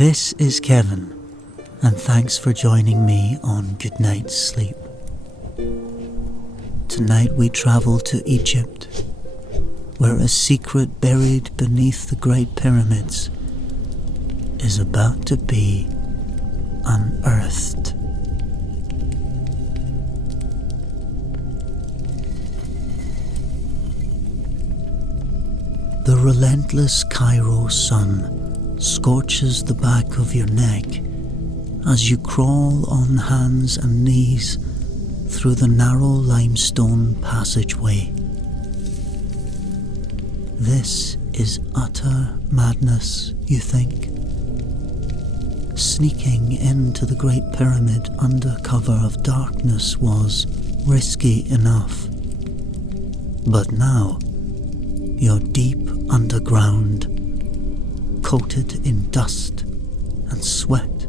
This is Kevin, and thanks for joining me on Good Night Sleep. Tonight we travel to Egypt, where a secret buried beneath the Great Pyramids is about to be unearthed. The relentless Cairo sun scorches the back of your neck as you crawl on hands and knees through the narrow limestone passageway. This is utter madness, you think? Sneaking into the Great Pyramid under cover of darkness was risky enough. But now, you're deep underground, coated in dust and sweat,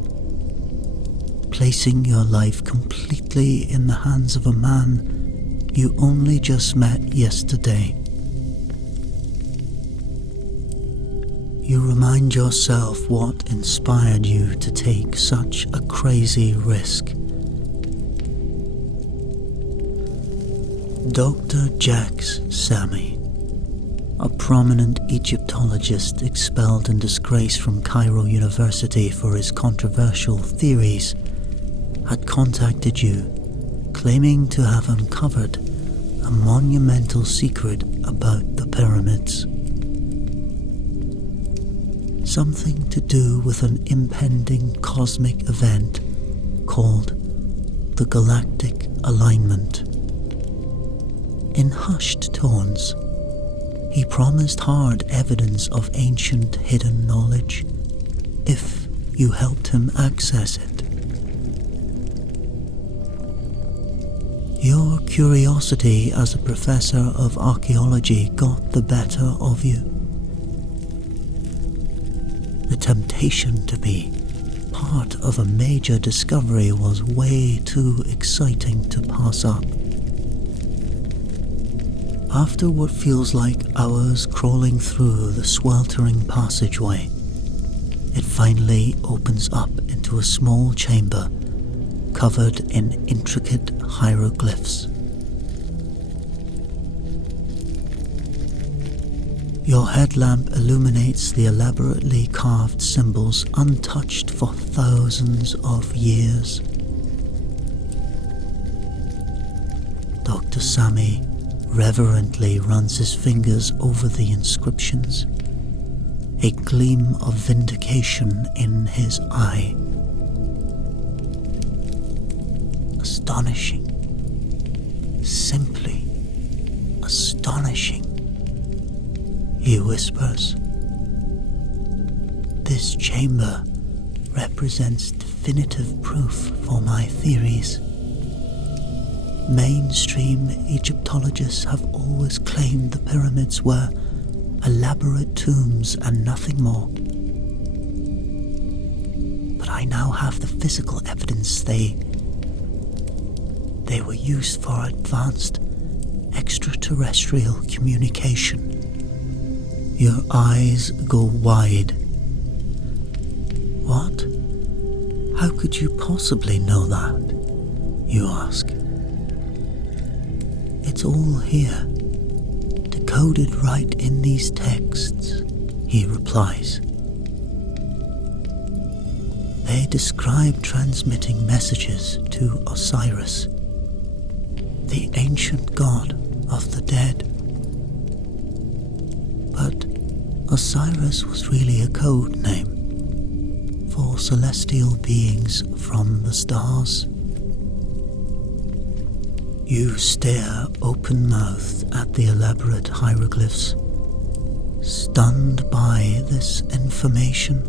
placing your life completely in the hands of a man you only just met yesterday. You remind yourself what inspired you to take such a crazy risk. Dr. Jacques Samy, a prominent Egyptologist expelled in disgrace from Cairo University for his controversial theories, had contacted you, claiming to have uncovered a monumental secret about the pyramids. Something to do with an impending cosmic event called the Galactic Alignment. In hushed tones, he promised hard evidence of ancient hidden knowledge if you helped him access it. Your curiosity as a professor of archaeology got the better of you. The temptation to be part of a major discovery was way too exciting to pass up. After what feels like hours crawling through the sweltering passageway, it finally opens up into a small chamber covered in intricate hieroglyphs. Your headlamp illuminates the elaborately carved symbols untouched for thousands of years. Dr. Samy reverently runs his fingers over the inscriptions, a gleam of vindication in his eye. Astonishing. Simply astonishing, he whispers. This chamber represents definitive proof for my theories. Mainstream Egyptologists have always claimed the pyramids were elaborate tombs and nothing more. But I now have the physical evidence they were used for advanced extraterrestrial communication. Your eyes go wide. What? How could you possibly know that? You ask. It's all here, decoded right in these texts, he replies. They describe transmitting messages to Osiris, the ancient god of the dead. But Osiris was really a code name for celestial beings from the stars. You stare open-mouthed at the elaborate hieroglyphs, stunned by this information.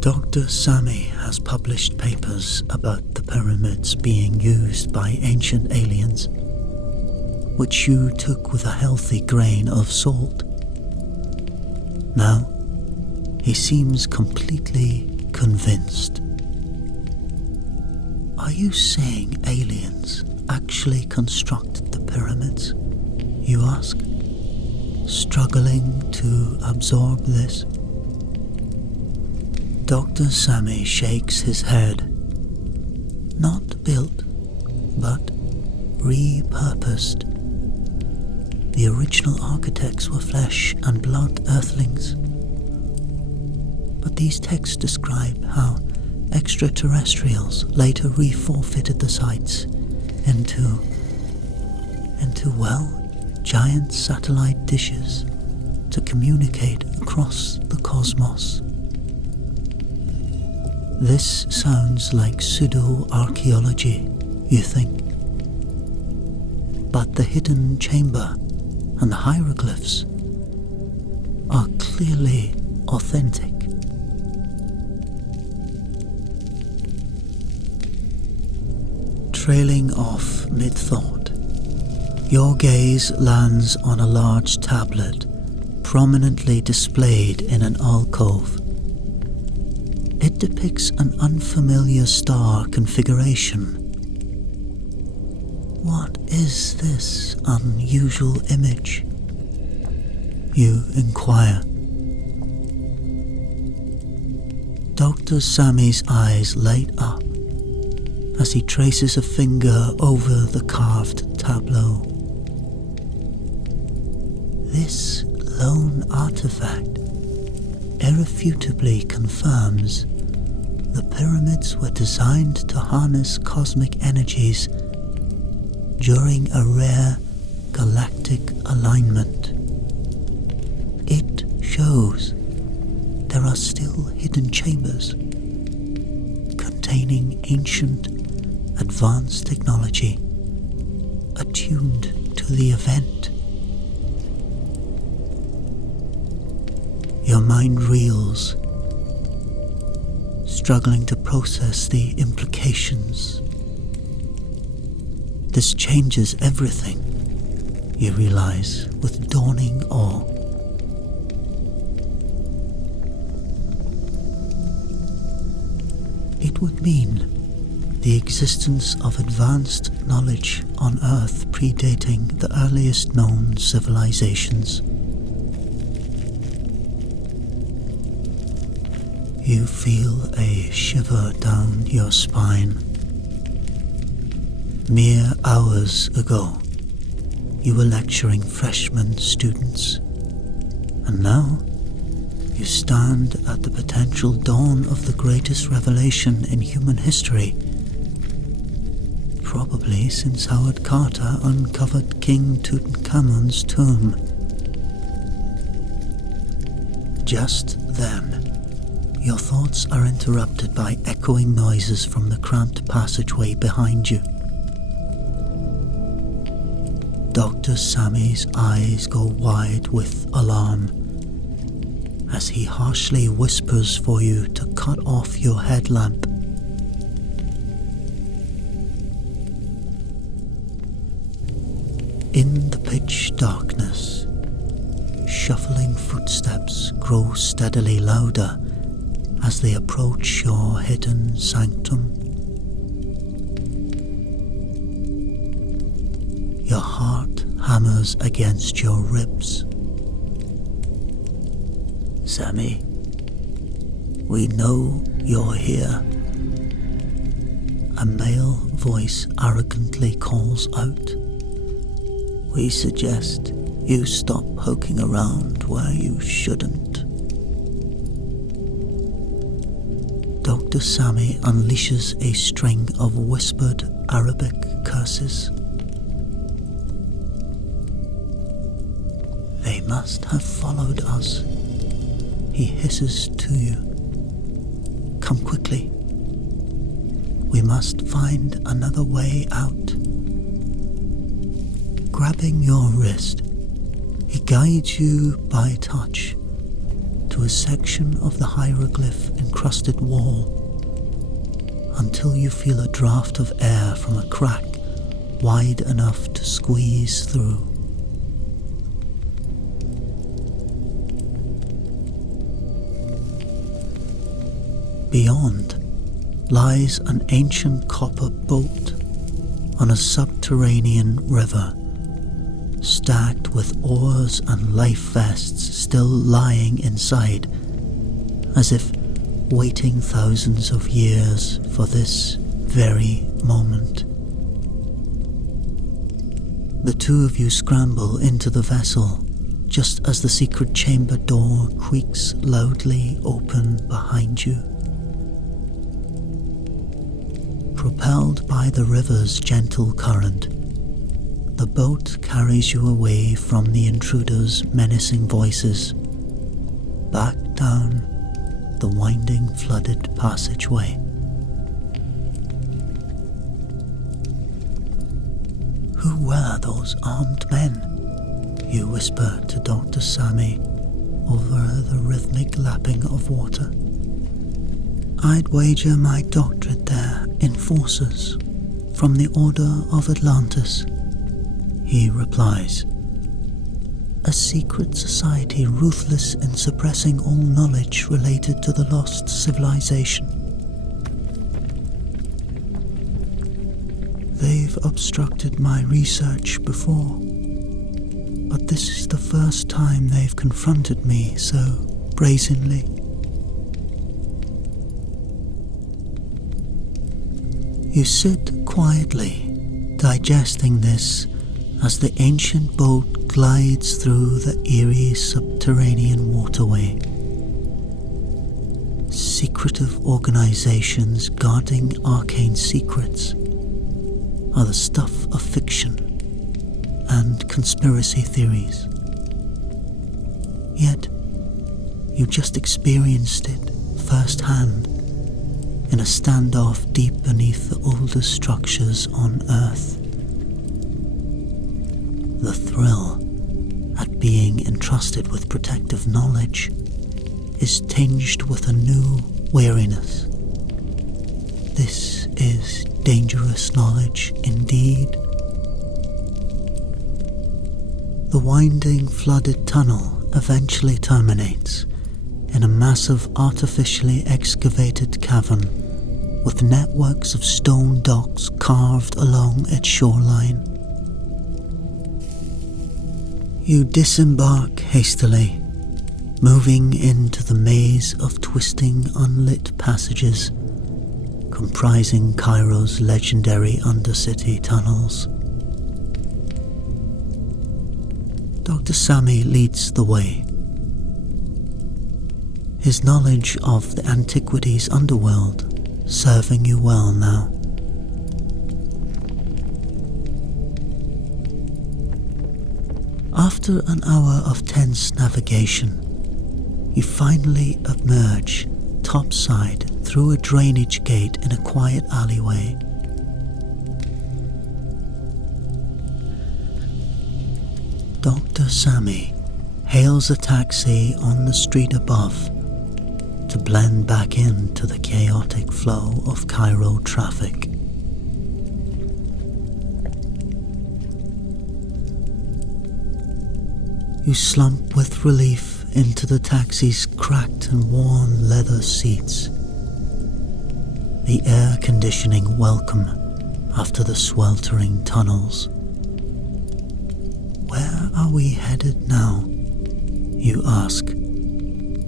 Dr. Samy has published papers about the pyramids being used by ancient aliens, which you took with a healthy grain of salt. Now, he seems completely convinced. Are you saying aliens actually constructed the pyramids? You ask, struggling to absorb this. Dr. Sammy shakes his head. Not built, but repurposed. The original architects were flesh and blood earthlings. But these texts describe how extraterrestrials later reforfitted the sites into, giant satellite dishes to communicate across the cosmos. This sounds like pseudo-archaeology, you think. But the hidden chamber and the hieroglyphs are clearly authentic. Trailing off mid-thought, your gaze lands on a large tablet prominently displayed in an alcove. It depicts an unfamiliar star configuration. What is this unusual image? You inquire. Dr. Sammy's eyes light up as he traces a finger over the carved tableau. This lone artifact irrefutably confirms the pyramids were designed to harness cosmic energies during a rare galactic alignment. It shows there are still hidden chambers containing ancient, advanced technology attuned to the event. Your mind reels, struggling to process the implications. This changes everything, you realize with dawning awe. It would mean the existence of advanced knowledge on Earth predating the earliest known civilizations. You feel a shiver down your spine. Mere hours ago, you were lecturing freshman students, and now you stand at the potential dawn of the greatest revelation in human history, probably since Howard Carter uncovered King Tutankhamun's tomb. Just then, your thoughts are interrupted by echoing noises from the cramped passageway behind you. Dr. Sammy's eyes go wide with alarm as he harshly whispers for you to cut off your headlamp. In the pitch darkness, shuffling footsteps grow steadily louder as they approach your hidden sanctum. Your heart hammers against your ribs. Sammy, we know you're here. A male voice arrogantly calls out. We suggest you stop poking around where you shouldn't. Dr. Sammy unleashes a string of whispered Arabic curses. They must have followed us, he hisses to you. Come quickly. We must find another way out. Grabbing your wrist, he guides you by touch to a section of the hieroglyph-encrusted wall until you feel a draft of air from a crack wide enough to squeeze through. Beyond lies an ancient copper boat on a subterranean river, stacked with oars and life vests still lying inside, as if waiting thousands of years for this very moment. The two of you scramble into the vessel just as the secret chamber door creaks loudly open behind you. Propelled by the river's gentle current, the boat carries you away from the intruder's menacing voices, back down the winding flooded passageway. Who were those armed men? You whisper to Dr. Sammy over the rhythmic lapping of water. I'd wager my doctorate they're enforcers from the Order of Atlantis, he replies. A secret society ruthless in suppressing all knowledge related to the lost civilization. They've obstructed my research before, but this is the first time they've confronted me so brazenly. You sit quietly, digesting this as the ancient boat glides through the eerie subterranean waterway. Secretive organizations guarding arcane secrets are the stuff of fiction and conspiracy theories. Yet, you just experienced it firsthand in a standoff deep beneath the oldest structures on Earth. The thrill at being entrusted with protective knowledge is tinged with a new weariness. This is dangerous knowledge indeed. The winding flooded tunnel eventually terminates in a massive artificially excavated cavern with networks of stone docks carved along its shoreline. You disembark hastily, moving into the maze of twisting unlit passages comprising Cairo's legendary undercity tunnels. Dr. Sammy leads the way, his knowledge of the antiquities underworld serving you well now. After an hour of tense navigation, you finally emerge topside through a drainage gate in a quiet alleyway. Dr. Sammy hails a taxi on the street above to blend back into the chaotic flow of Cairo traffic. You slump with relief into the taxi's cracked and worn leather seats, the air conditioning welcome after the sweltering tunnels. Where are we headed now? You ask,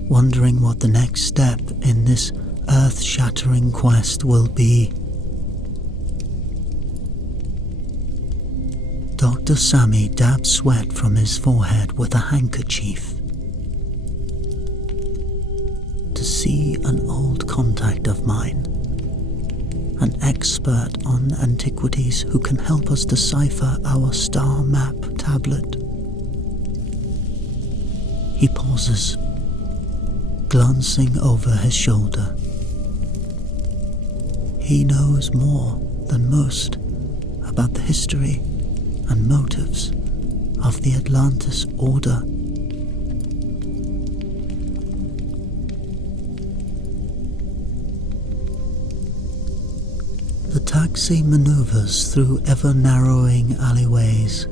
wondering what the next step in this earth-shattering quest will be. Dr. Sammy dabs sweat from his forehead with a handkerchief. To see an old contact of mine, an expert on antiquities who can help us decipher our star map tablet. He pauses, glancing over his shoulder. He knows more than most about the history and motives of the Atlantis Order. The taxi maneuvers through ever-narrowing alleyways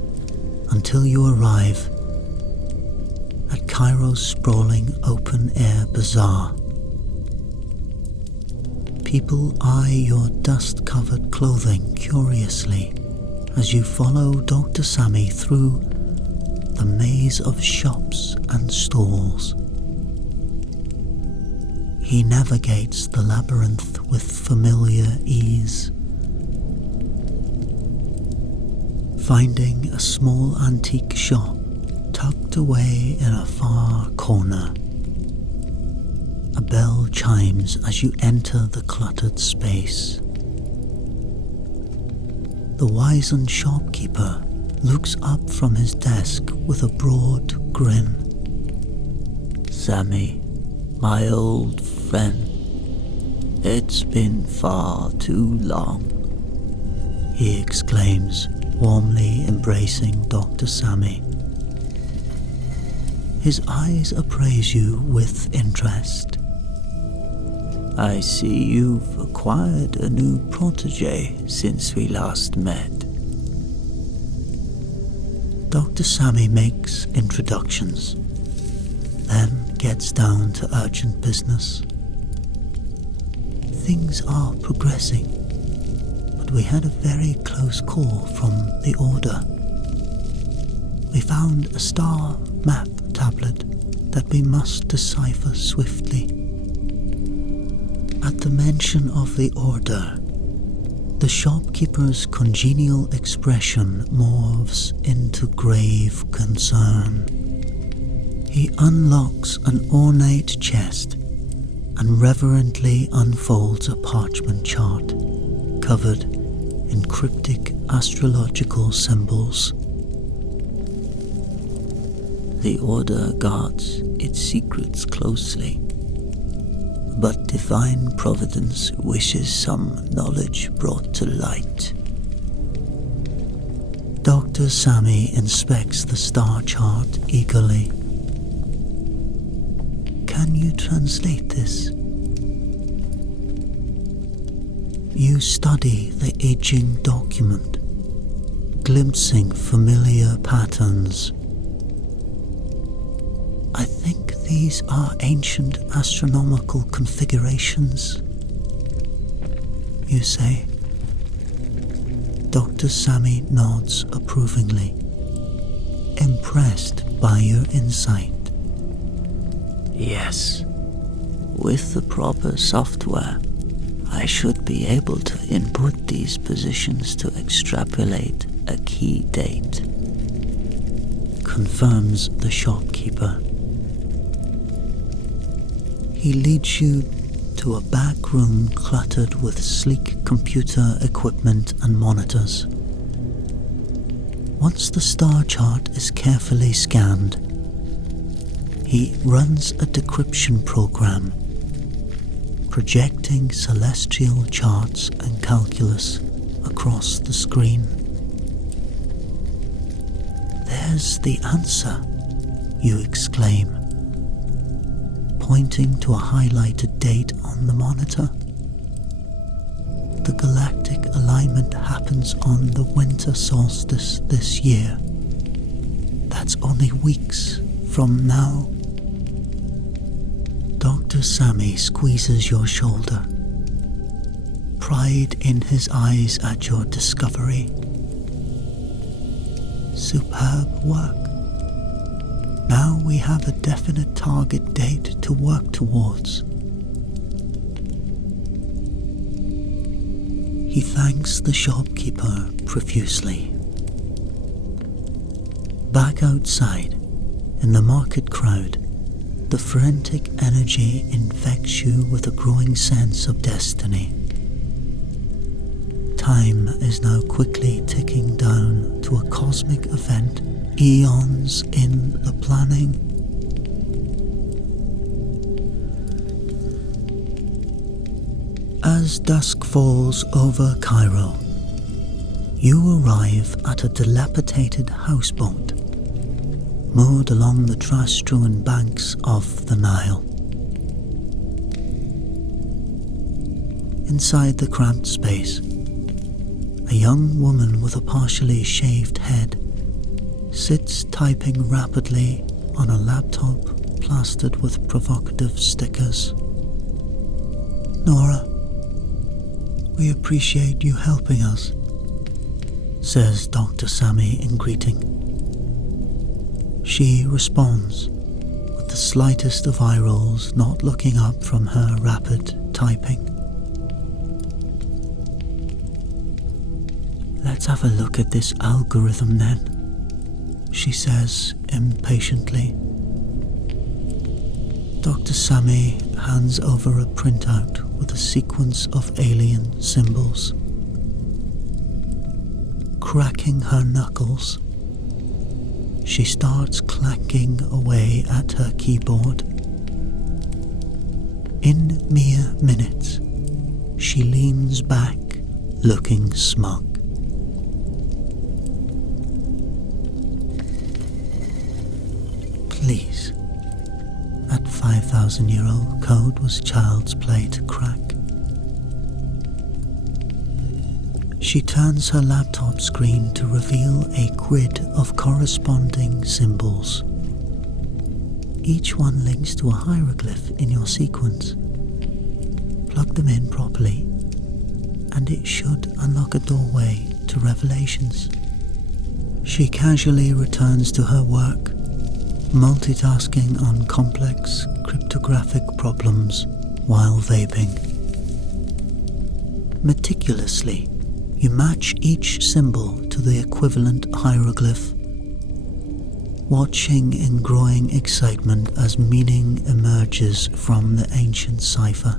until you arrive at Cairo's sprawling open-air bazaar. People eye your dust-covered clothing curiously as you follow Dr. Sammy through the maze of shops and stalls. he navigates the labyrinth with familiar ease. Finding a small antique shop tucked away in a far corner, a bell chimes as you enter the cluttered space. The wizened shopkeeper looks up from his desk with a broad grin. "Sammy, my old friend, it's been far too long," he exclaims, warmly embracing Dr. Sammy. His eyes appraise you with interest. "I see you've acquired a new protege since we last met." Dr. Sammy makes introductions, then gets down to urgent business. Things are progressing, but we had a very close call from the Order. We found a star map tablet that we must decipher swiftly. At the mention of the Order, the shopkeeper's congenial expression morphs into grave concern. He unlocks an ornate chest and reverently unfolds a parchment chart covered in cryptic astrological symbols. "The Order guards its secrets closely, but divine providence wishes some knowledge brought to light." Dr. Sammy inspects the star chart eagerly. "Can you translate this?" You study the aging document, glimpsing familiar patterns. "I think these are ancient astronomical configurations," you say. Dr. Sammy nods approvingly, impressed by your insight. "Yes, with the proper software, I should be able to input these positions to extrapolate a key date," confirms the shopkeeper. He leads you to a back room cluttered with sleek computer equipment and monitors. Once the star chart is carefully scanned, he runs a decryption program, projecting celestial charts and calculus across the screen. "There's the answer," you exclaim, pointing to a highlighted date on the monitor. The galactic alignment happens on the winter solstice this year. That's only weeks from now. Dr. Sammy squeezes your shoulder, pride in his eyes at your discovery. "Superb work. Now we have a definite target date to work towards." He thanks the shopkeeper profusely. Back outside, in the market crowd, the frantic energy infects you with a growing sense of destiny. Time is now quickly ticking down to a cosmic event, eons in the planning. As dusk falls over Cairo, you arrive at a dilapidated houseboat moored along the trash-strewn banks of the Nile. Inside the cramped space, a young woman with a partially shaved head sits typing rapidly on a laptop plastered with provocative stickers. "Nora, we appreciate you helping us," says Dr. Sammy in greeting. She responds with the slightest of eye rolls, not looking up from her rapid typing. "Let's have a look at this algorithm then," she says impatiently. Dr. Sami hands over a printout with a sequence of alien symbols. Cracking her knuckles, she starts clacking away at her keyboard. In mere minutes, she leans back, looking smug. Please, that 5,000-year-old code was child's play to crack. She turns her laptop screen to reveal a grid of corresponding symbols. Each one links to a hieroglyph in your sequence. Plug them in properly, and it should unlock a doorway to revelations. She casually returns to her work, multitasking on complex cryptographic problems while vaping. Meticulously, you match each symbol to the equivalent hieroglyph, watching in growing excitement as meaning emerges from the ancient cipher.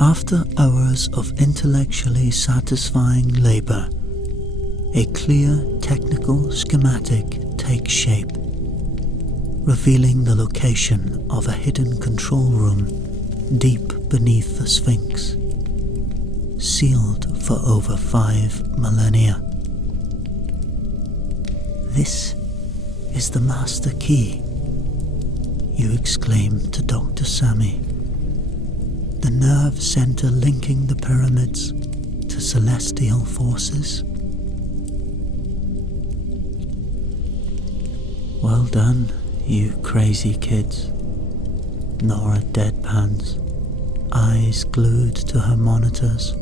After hours of intellectually satisfying labor, a clear technical schematic takes shape, revealing the location of a hidden control room deep beneath the Sphinx, sealed for over 5 millennia. "This is the master key," you exclaim to Dr. Sami, "the nerve center linking the pyramids to celestial forces." "Well done, you crazy kids," Nora deadpans, eyes glued to her monitors.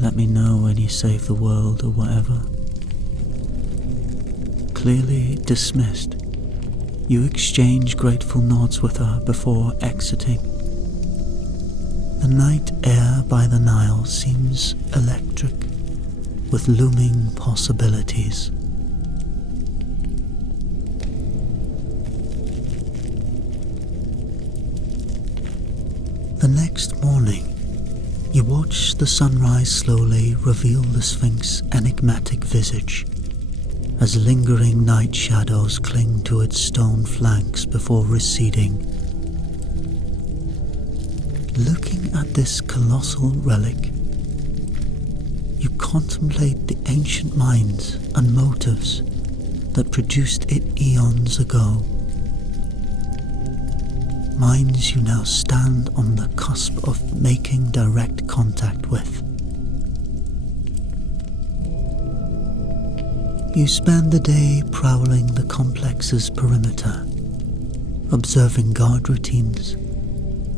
"Let me know when you save the world or whatever." Clearly dismissed, you exchange grateful nods with her before exiting. The night air by the Nile seems electric, with looming possibilities. The next morning, you watch the sunrise slowly reveal the Sphinx's enigmatic visage, as lingering night shadows cling to its stone flanks before receding. Looking at this colossal relic, you contemplate the ancient minds and motives that produced it eons ago. Minds you now stand on the cusp of making direct contact with. You spend the day prowling the complex's perimeter, observing guard routines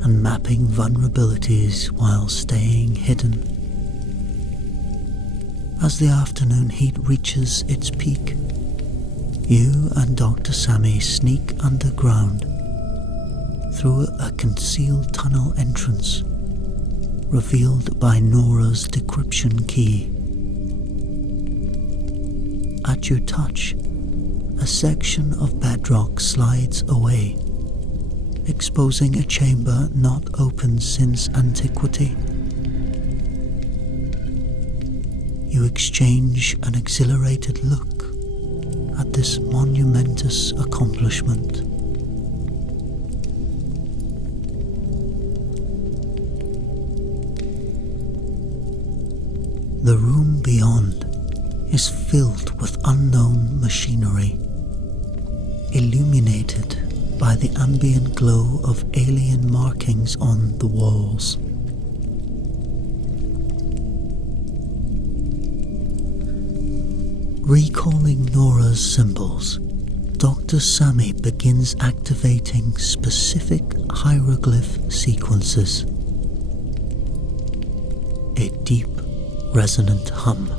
and mapping vulnerabilities while staying hidden. As the afternoon heat reaches its peak, you and Dr. Sami sneak underground through a concealed tunnel entrance revealed by Nora's decryption key. At your touch, a section of bedrock slides away, exposing a chamber not opened since antiquity. You exchange an exhilarated look at this monumentous accomplishment. The room beyond is filled with unknown machinery, illuminated by the ambient glow of alien markings on the walls. Recalling Nora's symbols, Dr. Sami begins activating specific hieroglyph sequences. A deep, resonant hum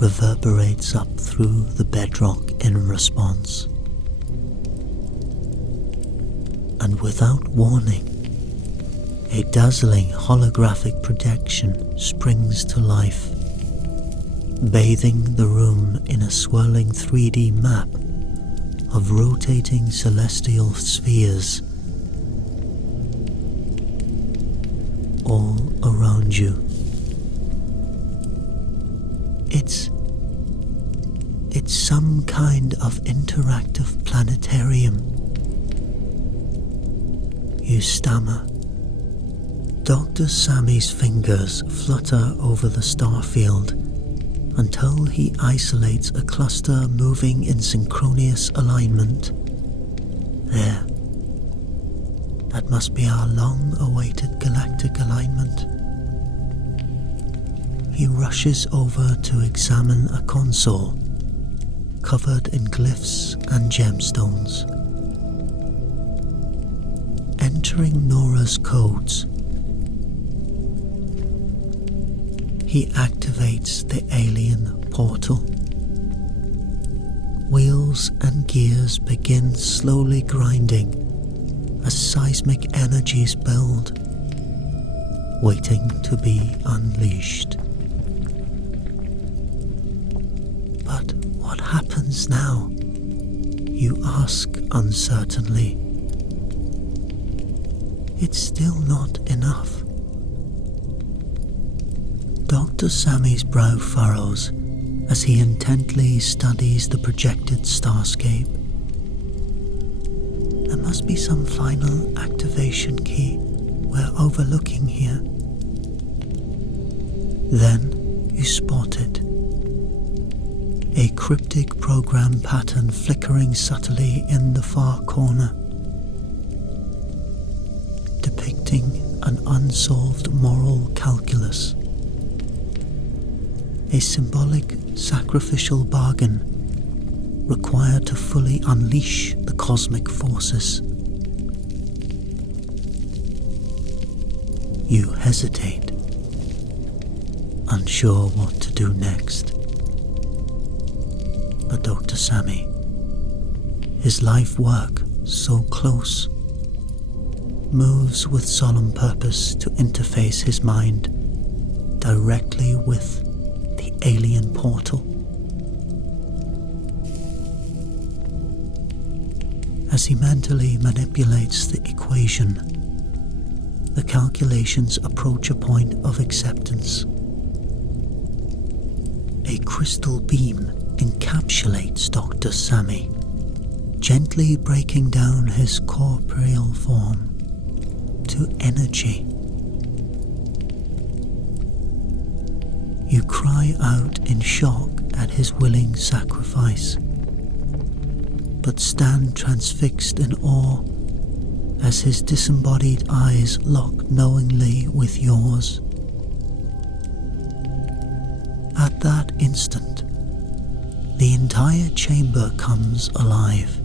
reverberates up through the bedrock in response. And without warning, a dazzling holographic projection springs to life, bathing the room in a swirling 3D map of rotating celestial spheres all around you. It's some kind of interactive planetarium. You stammer. Dr. Sammy's fingers flutter over the starfield until he isolates a cluster moving in synchronous alignment. There. That must be our long-awaited galactic alignment. He rushes over to examine a console covered in glyphs and gemstones. Entering Nora's codes, he activates the alien portal. Wheels and gears begin slowly grinding as seismic energies build, waiting to be unleashed. But what happens now? You ask uncertainly. It's still not enough. Dr. Sammy's brow furrows as he intently studies the projected starscape. There must be some final activation key we're overlooking here. Then you spot it. A cryptic program pattern flickering subtly in the far corner, depicting an unsolved moral calculus. A symbolic sacrificial bargain required to fully unleash the cosmic forces. You hesitate, unsure what to do next. But Dr. Sammy, his life work so close, moves with solemn purpose to interface his mind directly with the alien portal. As he mentally manipulates the equation, the calculations approach a point of acceptance. A crystal beam encapsulates Dr. Sammy, gently breaking down his corporeal form to energy. You cry out in shock at his willing sacrifice, but stand transfixed in awe as his disembodied eyes lock knowingly with yours. At that instant, the entire chamber comes alive.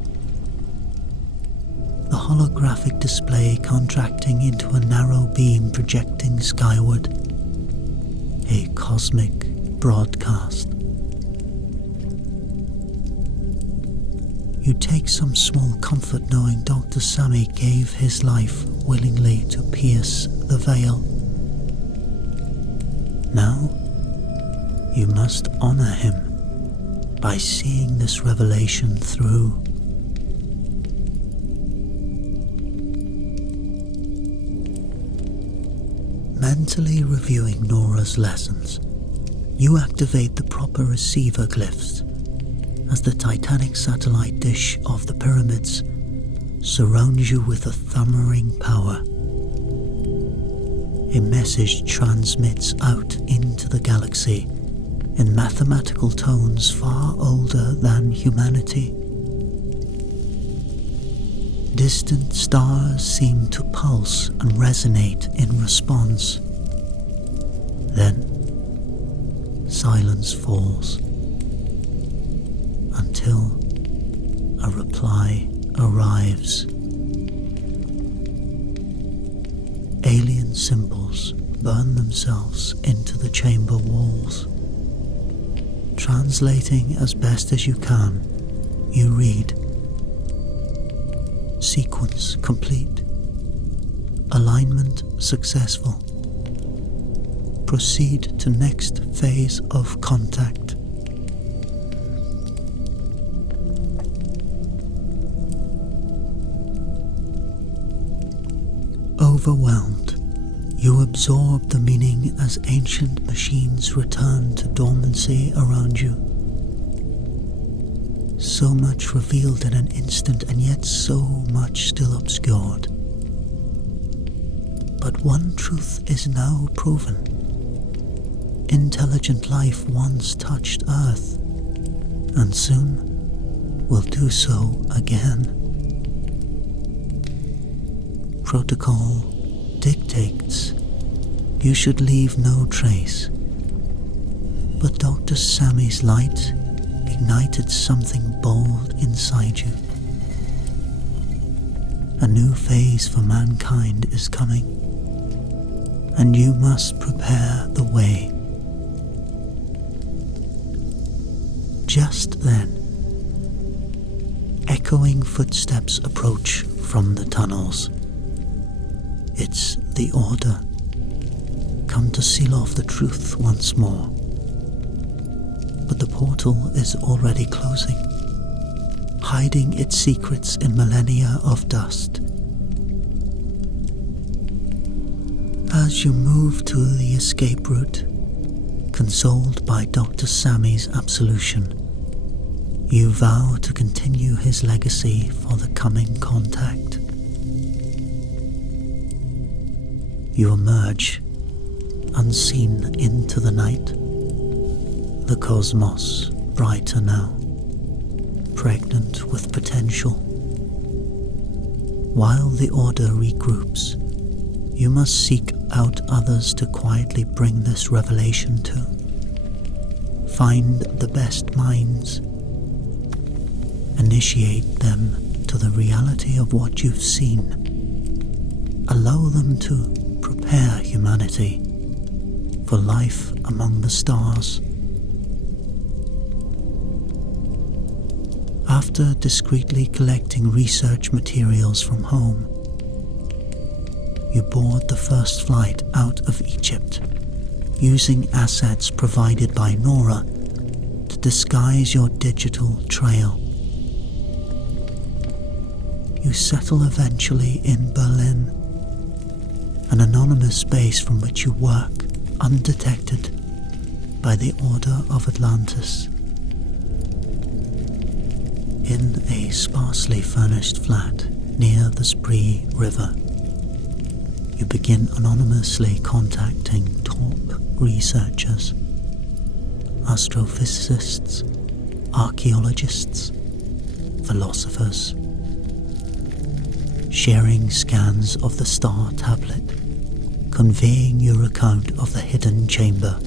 The holographic display contracting into a narrow beam projecting skyward, a cosmic broadcast. You take some small comfort knowing Dr. Sammy gave his life willingly to pierce the veil. Now, you must honor him by seeing this revelation through. Mentally reviewing Nora's lessons, you activate the proper receiver glyphs as the titanic satellite dish of the pyramids surrounds you with a thundering power. A message transmits out into the galaxy in mathematical tones far older than humanity. Distant stars seem to pulse and resonate in response. Then, silence falls until a reply arrives. Alien symbols burn themselves into the chamber walls, Translating as best as you can, you read: sequence complete. Alignment successful. Proceed to next phase of contact. Overwhelmed, you absorb the meaning as ancient machines return to dormancy around you. So much revealed in an instant, and yet so much still obscured. But one truth is now proven. Intelligent life once touched Earth, and soon will do so again. Protocol dictates you should leave no trace, but Dr. Sammy's light ignited something bold inside you. A new phase for mankind is coming, and you must prepare the way. Just then, echoing footsteps approach from the tunnels. It's the Order, come to seal off the truth once more. But the portal is already closing, hiding its secrets in millennia of dust. As you move to the escape route, consoled by Dr. Sammy's absolution, you vow to continue his legacy for the coming contact. You emerge, unseen, into the night, the cosmos brighter now, pregnant with potential. While the Order regroups, you must seek out others to quietly bring this revelation to. Find the best minds, initiate them to the reality of what you've seen. Allow them to prepare humanity for life among the stars. After discreetly collecting research materials from home, you board the first flight out of Egypt, using assets provided by Nora to disguise your digital trail. You settle eventually in Berlin, an anonymous base from which you work undetected by the Order of Atlantis. In a sparsely furnished flat near the Spree River, you begin anonymously contacting top researchers, astrophysicists, archaeologists, philosophers, sharing scans of the star tablet, conveying your account of the hidden chamber.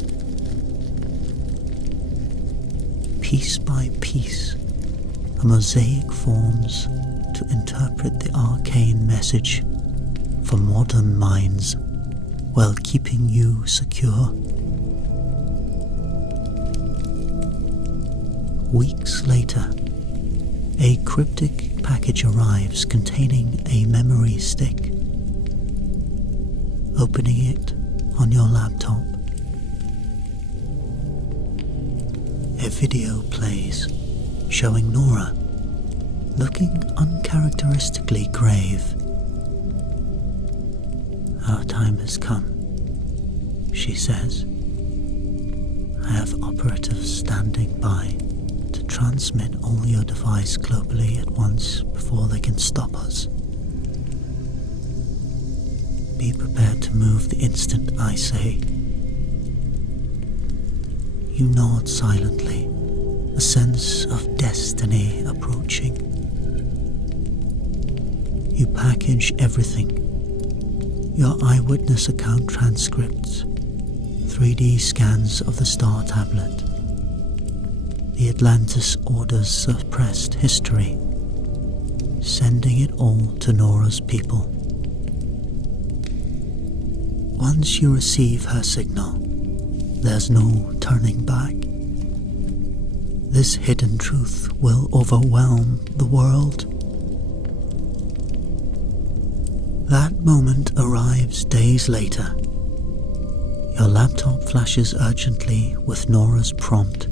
Piece by piece, a mosaic forms to interpret the arcane message for modern minds while keeping you secure. Weeks later, a cryptic package arrives containing a memory stick. Opening it on your laptop, a video plays showing Nora looking uncharacteristically grave. Our time has come, she says. I have operatives standing by to transmit all your device globally at once before they can stop us. Be prepared to move the instant I say. You nod silently, a sense of destiny approaching. You package everything: your eyewitness account transcripts, 3D scans of the star tablet, the Atlantis Order's suppressed history, sending it all to Nora's people. Once you receive her signal, there's no turning back. this hidden truth will overwhelm the world. That moment arrives days later. Your laptop flashes urgently with Nora's prompt,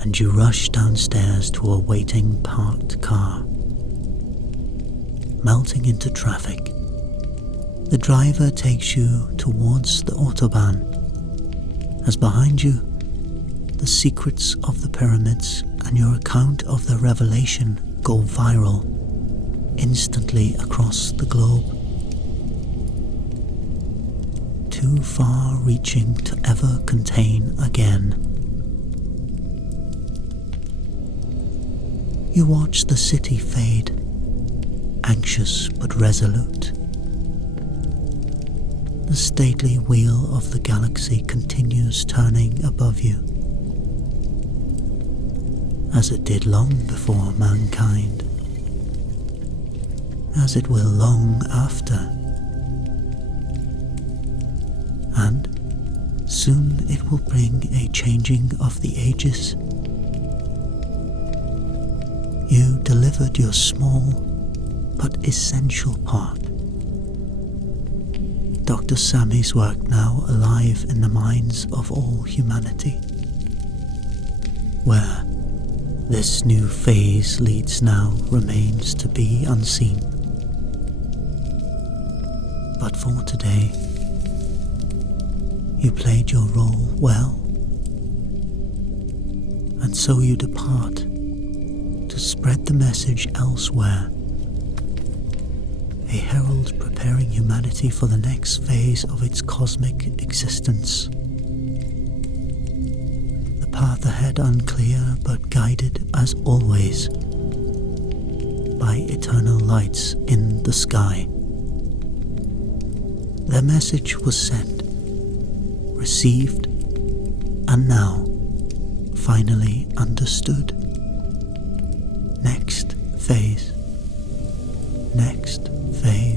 and you rush downstairs to a waiting parked car. Melting into traffic, the driver takes you towards the Autobahn, as behind you, the secrets of the pyramids and your account of the revelation go viral, instantly across the globe. Too far-reaching to ever contain again. You watch the city fade, anxious but resolute. The stately wheel of the galaxy continues turning above you, as it did long before mankind, as it will long after, and soon it will bring a changing of the ages. You delivered your small but essential part. Dr. Sammy's work now alive in the minds of all humanity. Where this new phase leads now remains to be unseen. But for today, you played your role well, and so you depart to spread the message elsewhere. A herald preparing humanity for the next phase of its cosmic existence. The path ahead unclear, but guided as always by eternal lights in the sky. Their message was sent, received, and now finally understood. Next phase. Next phase.